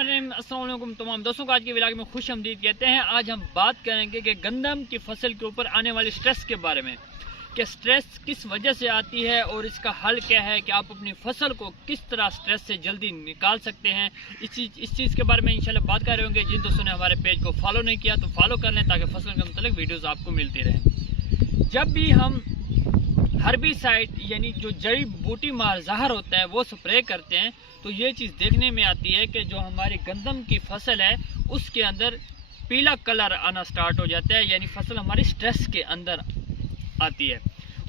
अस्सलाम वालेकुम तमाम दोस्तों को आज के व्लॉग में खुश आमदीद कहते हैं। आज हम बात करेंगे कि गंदम की फसल के ऊपर आने वाले स्ट्रेस के बारे में, कि स्ट्रेस किस वजह से आती है और इसका हल क्या है, कि आप अपनी फसल को किस तरह स्ट्रेस से जल्दी निकाल सकते हैं। इस चीज़ के बारे में इंशाल्लाह बात कर रहे होंगे। जिन दोस्तों ने हमारे पेज को फॉलो नहीं किया तो फॉलो कर लें ताकि फसल के मतलब वीडियोज़ आपको मिलती रहें। जब भी हम हर्बिसाइड यानी जो जड़ी बूटी मार जहर होता है वो स्प्रे करते हैं तो ये चीज़ देखने में आती है कि जो हमारी गंदम की फसल है उसके अंदर पीला कलर आना स्टार्ट हो जाता है, यानी फसल हमारी स्ट्रेस के अंदर आती है।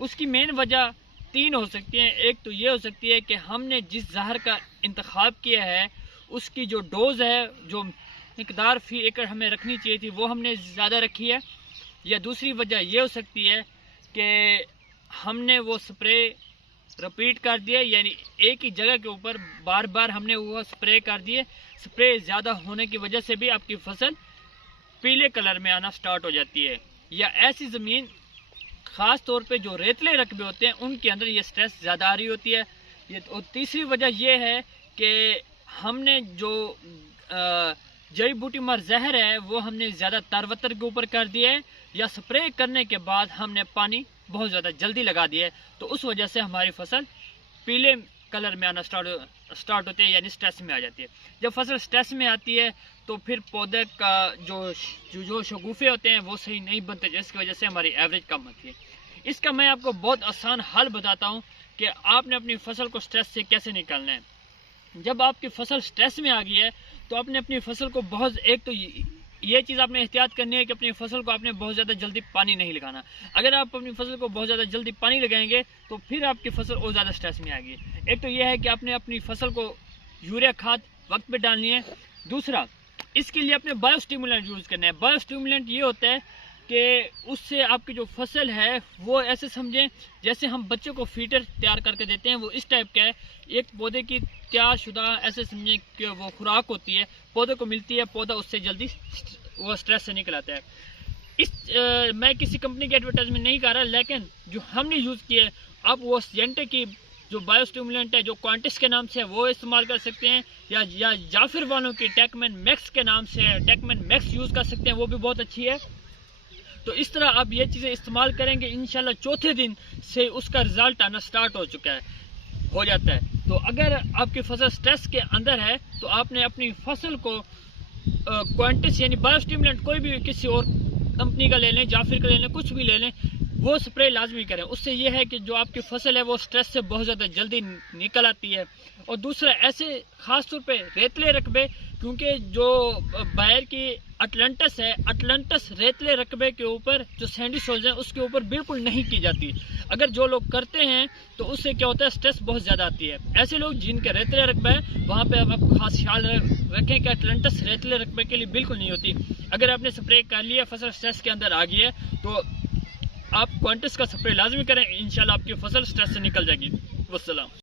उसकी मेन वजह तीन हो सकती है। एक तो ये हो सकती है कि हमने जिस जहर का इंतखाब किया है उसकी जो डोज है, जो मिकदार फी एकड़ हमें रखनी चाहिए थी वो हमने ज़्यादा रखी है। या दूसरी वजह ये हो सकती है कि हमने वो स्प्रे रिपीट कर दिया, यानी एक ही जगह के ऊपर बार बार हमने वो स्प्रे कर दिए। स्प्रे ज़्यादा होने की वजह से भी आपकी फसल पीले कलर में आना स्टार्ट हो जाती है। या ऐसी ज़मीन ख़ास तौर पे जो रेतले रकबे होते हैं उनके अंदर ये स्ट्रेस ज़्यादा आ रही होती है। और तीसरी वजह ये है कि हमने जो जड़ी बूटी मार जहर है वो हमने ज़्यादा तरवतर के ऊपर कर दिया है, या स्प्रे करने के बाद हमने पानी बहुत ज़्यादा जल्दी लगा दिया है, तो उस वजह से हमारी फसल पीले कलर में आना स्टार्ट होती है, यानी स्ट्रेस में आ जाती है। जब फसल स्ट्रेस में आती है तो फिर पौधे का जो शगुफे होते हैं वो सही नहीं बनते, जिसकी वजह से हमारी एवरेज कम होती है। इसका मैं आपको बहुत आसान हल बताता हूँ कि आपने अपनी फसल को स्ट्रेस से कैसे निकालना है। जब आपकी फसल स्ट्रेस में आ गई है तो आपने अपनी फसल को एक तो ये चीज़ आपने एहतियात करनी है कि अपनी फसल को आपने बहुत ज़्यादा जल्दी पानी नहीं लगाना। अगर आप अपनी फसल को बहुत ज़्यादा जल्दी पानी लगाएंगे तो फिर आपकी फसल और ज़्यादा स्ट्रेस में आएगी। एक तो यह है कि आपने अपनी फसल को यूरिया खाद वक्त पे डालनी है। दूसरा, इसके लिए आपने बायोस्टिमुलेंट यूज़ करना है। बायोस्टिमुलेंट ये होता है कि उससे आपकी जो फसल है वो ऐसे समझें जैसे हम बच्चों को फीडर तैयार करके देते हैं, वो इस टाइप का है। एक पौधे की तैयार शुदा ऐसे समझें कि वो खुराक होती है, पौधे को मिलती है, पौधा उससे जल्दी वो स्ट्रेस से निकल आता है। मैं किसी कंपनी के एडवर्टाइजमेंट नहीं कर रहा, लेकिन जो हमने यूज़ किया है आप वो सिएंटे की जो बायोस्टिमुलेंट है जो क्वांटिस के नाम से है वो इस्तेमाल कर सकते हैं, या जाफिर वालों की टेकमैन मैक्स के नाम से है, टेकमैन मैक्स यूज़ कर सकते हैं, वो भी बहुत अच्छी है। तो इस तरह आप ये चीज़ें इस्तेमाल करेंगे, इंशाल्लाह चौथे दिन से उसका रिजल्ट आना स्टार्ट हो जाता है। तो अगर आपकी फसल स्ट्रेस के अंदर है तो आपने अपनी फसल को क्वांटिस यानी बायोस्टिमुलेंट कोई भी किसी और कंपनी का ले लें, जाफिर का ले लें, कुछ भी ले लें, वो स्प्रे लाजमी करें। उससे ये है कि जो आपकी फसल है वो स्ट्रेस से बहुत ज़्यादा जल्दी निकल आती है। और दूसरा, ऐसे ख़ास तौर पे रेतले रकबे, क्योंकि जो बाहर की अटलांटिस है, अटलांटिस रेतले रकबे के ऊपर जो सैंडी सोल्स है उसके ऊपर बिल्कुल नहीं की जाती। अगर जो लोग करते हैं तो उससे क्या होता है, स्ट्रेस बहुत ज़्यादा आती है। ऐसे लोग जिनके रेतले रकबे है वहाँ पे आप खास ख्याल रखें कि अटलांटिस रेतले रकबे के लिए बिल्कुल नहीं होती। अगर आपने स्प्रे कर लिया, फसल स्ट्रेस के अंदर आ गई है, तो आप क्वांटिस का स्प्रे लाजमी करें, इंशाल्लाह आपकी फसल स्ट्रेस से निकल जाएगी। वस्सलाम।